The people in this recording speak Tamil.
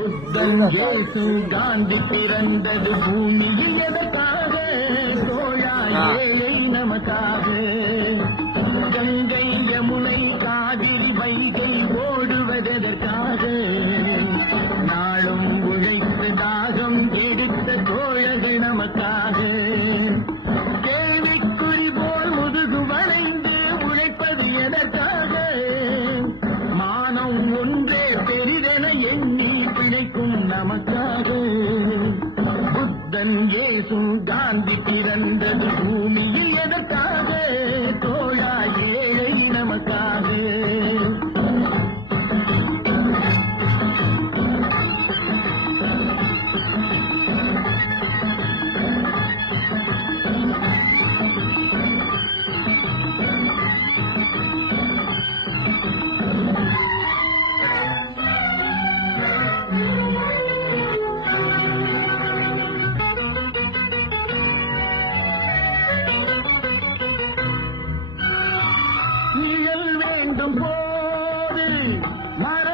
புத்தன் இயேசு காந்தி பிறந்தது பூமியில் எதற்காக? தோழா ஏழை நமக்காக. கங்கை யமுனை காவிரி வைகை ஓடுவதற்காக. நாளும் உழைத்து தாகம் எடுத்த தோழர்கள் நமக்காக. கேள்விக்குறி போல் முதுகு வளைந்து உழைப்பது எதற்காக? மானம் ஒன்றே பெரிதென எண்ணி பிழைக்கும் நமக்காக. புத்தன் இயேசு காந்தி பிறந்தது பூமியில் எதற்காக? தோழா ஏழை நமக்காக. நிழல் வேண்டும் போது மர